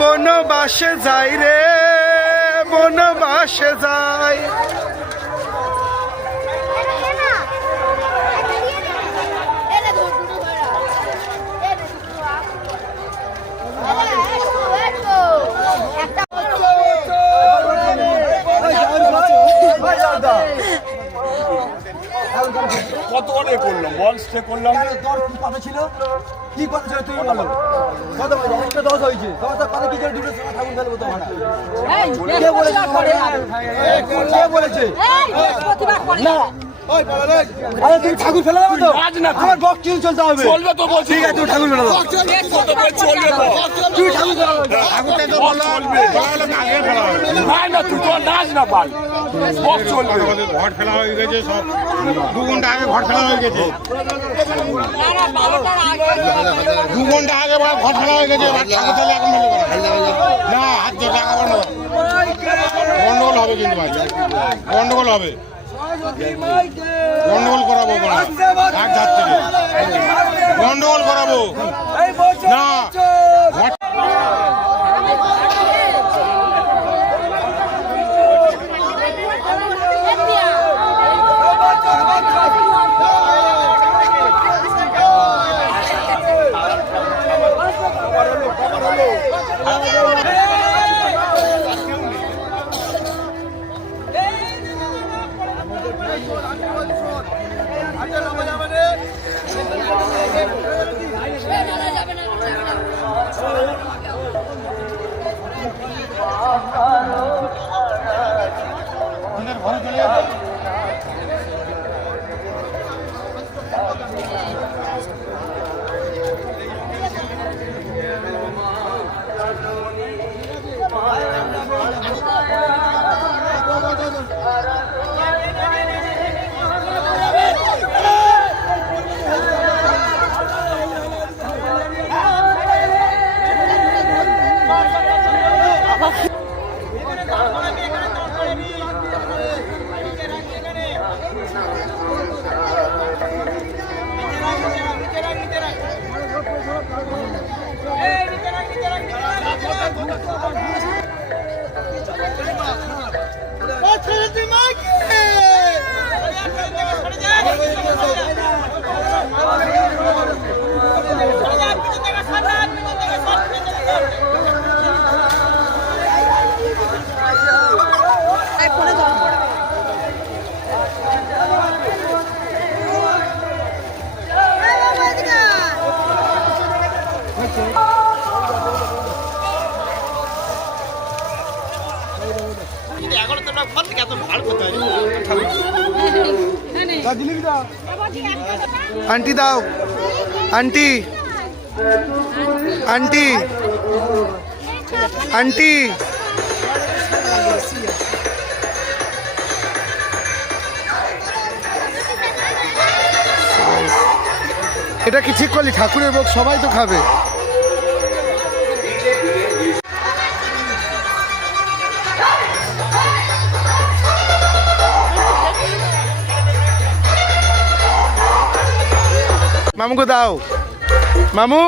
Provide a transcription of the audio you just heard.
বনবাসে যাই রে বনবাসে যাই। কত করে করলাম? বল স্টে করলাম? তোর কথা ছিল? কি কথা ছিল তুই বলো। কত একটা দশ হয়েছে। কথা কি করে দুটো ঠাকুর ফেলব তোমার কে বলেছে? কে বলেছে? না। আরে তুমি ঠাকুর ফেলে দেবো তো? আজ না তুই। আমার বক কিল চলতে হবে। চলবে তো বলছি। ঠিক আছে তুমি ঠাকুর ফেলে করে চলবে তো। তুই ঠাকুর ফেলে দাও বল চলবে না না তুই তো নাচ না পাল বক চলবে। ঘর ফেলা হয়ে গেছে সব। দু ঘণ্টা আগে ঘর ফেলা হয়ে গেছে। দু ঘণ্টা আগে এবার ঘর ফেলা হয়ে গেছে। না হাত দিয়ে গন্ডগোল হবে কিন্তু ভাই। গন্ডগোল হবে। গন্ডগোল করাবো এক গন্ডগোল করাবো। না আন্টি দাও। আন্টি আন্টি আন্টি এটা কি ঠিক করলি? ঠাকুরের ভোগ সবাই তো খাবে। মামুকে দাও। মামু?